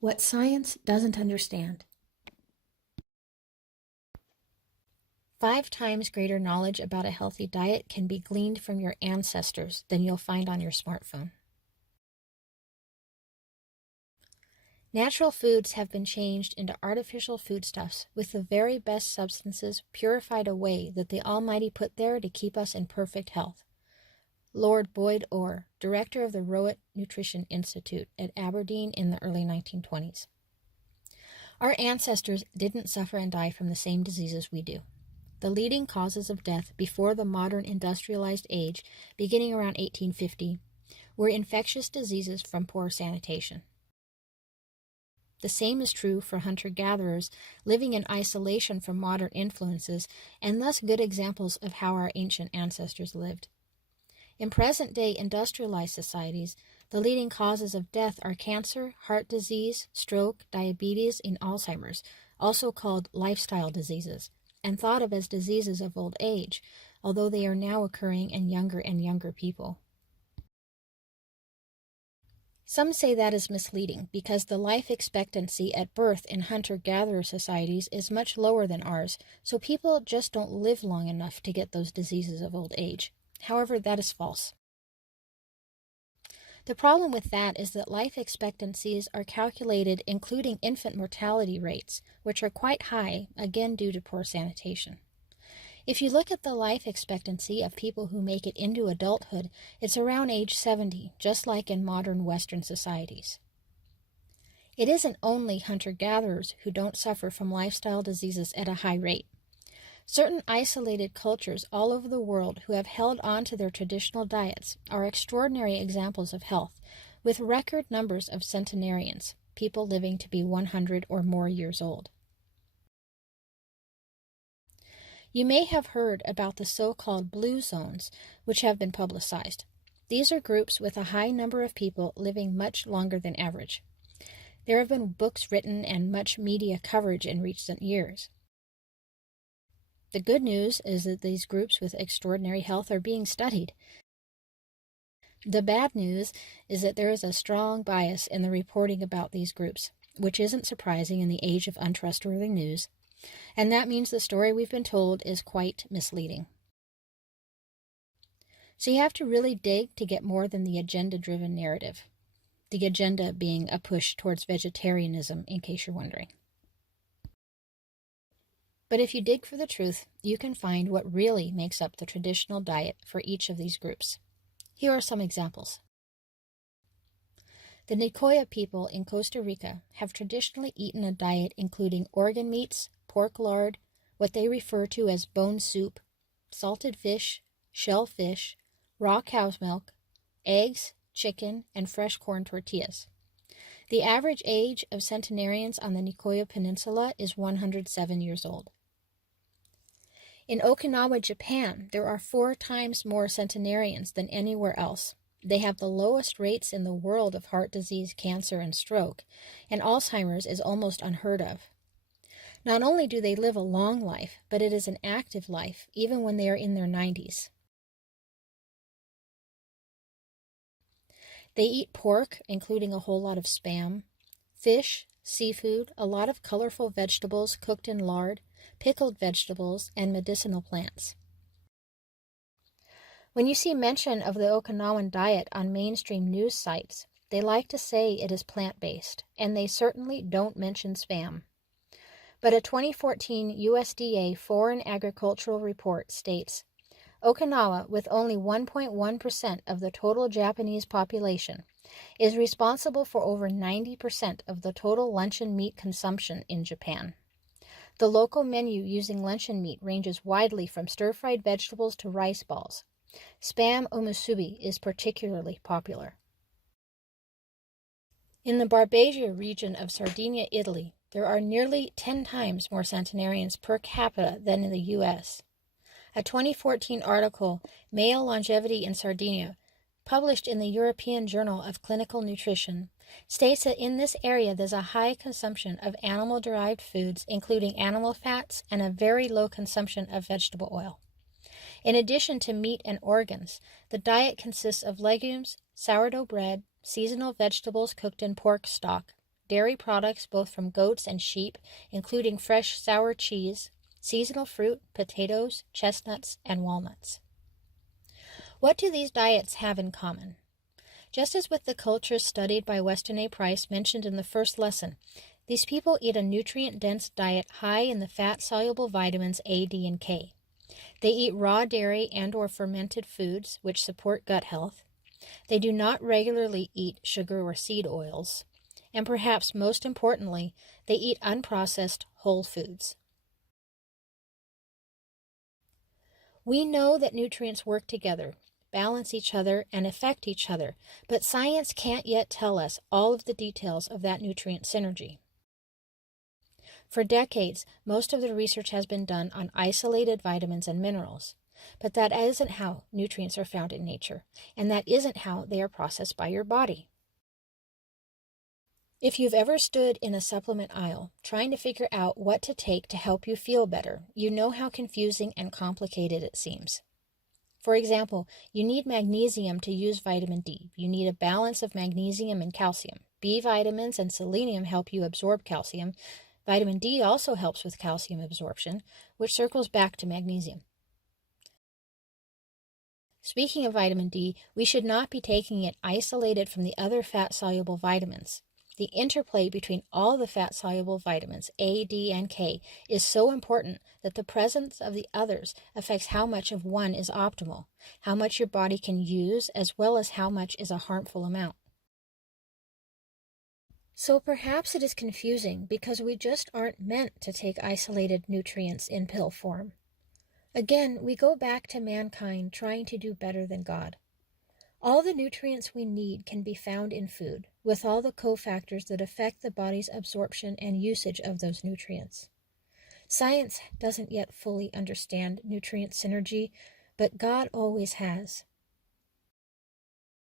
What science doesn't understand. 5 times greater knowledge about a healthy diet can be gleaned from your ancestors than you'll find on your smartphone. Natural foods have been changed into artificial foodstuffs with the very best substances purified away that the Almighty put there to keep us in perfect health. Lord Boyd Orr, director of the Rowett Nutrition Institute at Aberdeen in the early 1920s. Our ancestors didn't suffer and die from the same diseases we do. The leading causes of death before the modern industrialized age, beginning around 1850, were infectious diseases from poor sanitation. The same is true for hunter-gatherers living in isolation from modern influences and thus good examples of how our ancient ancestors lived. In present-day industrialized societies, the leading causes of death are cancer, heart disease, stroke, diabetes, and Alzheimer's, also called lifestyle diseases, and thought of as diseases of old age, although they are now occurring in younger and younger people. Some say that is misleading because the life expectancy at birth in hunter-gatherer societies is much lower than ours, so people just don't live long enough to get those diseases of old age. However, that is false. The problem with that is that life expectancies are calculated including infant mortality rates, which are quite high, again due to poor sanitation. If you look at the life expectancy of people who make it into adulthood, it's around age 70, just like in modern Western societies. It isn't only hunter-gatherers who don't suffer from lifestyle diseases at a high rate. Certain isolated cultures all over the world who have held on to their traditional diets are extraordinary examples of health, with record numbers of centenarians, people living to be 100 or more years old. You may have heard about the so-called blue zones, which have been publicized. These are groups with a high number of people living much longer than average. There have been books written and much media coverage in recent years. The good news is that these groups with extraordinary health are being studied. The bad news is that there is a strong bias in the reporting about these groups, which isn't surprising in the age of untrustworthy news, and that means the story we've been told is quite misleading. So you have to really dig to get more than the agenda-driven narrative, the agenda being a push towards vegetarianism, in case you're wondering. But if you dig for the truth, you can find what really makes up the traditional diet for each of these groups. Here are some examples. The Nicoya people in Costa Rica have traditionally eaten a diet including organ meats, pork lard, what they refer to as bone soup, salted fish, shellfish, raw cow's milk, eggs, chicken, and fresh corn tortillas. The average age of centenarians on the Nicoya Peninsula is 107 years old. In Okinawa, Japan, there are 4 times more centenarians than anywhere else. They have the lowest rates in the world of heart disease, cancer, and stroke, and Alzheimer's is almost unheard of. Not only do they live a long life, but it is an active life, even when they are in their 90s. They eat pork, including a whole lot of Spam, fish, seafood, a lot of colorful vegetables cooked in lard, pickled vegetables, and medicinal plants. When you see mention of the Okinawan diet on mainstream news sites, they like to say it is plant-based, and they certainly don't mention Spam. But a 2014 USDA Foreign Agricultural Report states, Okinawa, with only 1.1% of the total Japanese population, is responsible for over 90% of the total luncheon meat consumption in Japan. The local menu using luncheon meat ranges widely from stir-fried vegetables to rice balls. Spam omusubi is particularly popular. In the Barbagia region of Sardinia, Italy, there are nearly 10 times more centenarians per capita than in the U.S. A 2014 article, Male Longevity in Sardinia, published in the European Journal of Clinical Nutrition, states that in this area there's a high consumption of animal-derived foods, including animal fats, and a very low consumption of vegetable oil. In addition to meat and organs, the diet consists of legumes, sourdough bread, seasonal vegetables cooked in pork stock, dairy products both from goats and sheep, including fresh sour cheese, seasonal fruit, potatoes, chestnuts, and walnuts. What do these diets have in common? Just as with the cultures studied by Weston A. Price mentioned in the first lesson, these people eat a nutrient-dense diet high in the fat-soluble vitamins A, D, and K. They eat raw dairy and/or fermented foods, which support gut health. They do not regularly eat sugar or seed oils. And perhaps most importantly, they eat unprocessed whole foods. We know that nutrients work together, balance each other, and affect each other, but science can't yet tell us all of the details of that nutrient synergy. For decades, most of the research has been done on isolated vitamins and minerals, but that isn't how nutrients are found in nature, and that isn't how they are processed by your body. If you've ever stood in a supplement aisle trying to figure out what to take to help you feel better, you know how confusing and complicated it seems. For example, you need magnesium to use vitamin D. You need a balance of magnesium and calcium. B vitamins and selenium help you absorb calcium. Vitamin D also helps with calcium absorption, which circles back to magnesium. Speaking of vitamin D, we should not be taking it isolated from the other fat-soluble vitamins. The interplay between all the fat-soluble vitamins, A, D, and K, is so important that the presence of the others affects how much of one is optimal, how much your body can use, as well as how much is a harmful amount. So perhaps it is confusing because we just aren't meant to take isolated nutrients in pill form. Again, we go back to mankind trying to do better than God. All the nutrients we need can be found in food, with all the cofactors that affect the body's absorption and usage of those nutrients. Science doesn't yet fully understand nutrient synergy, but God always has.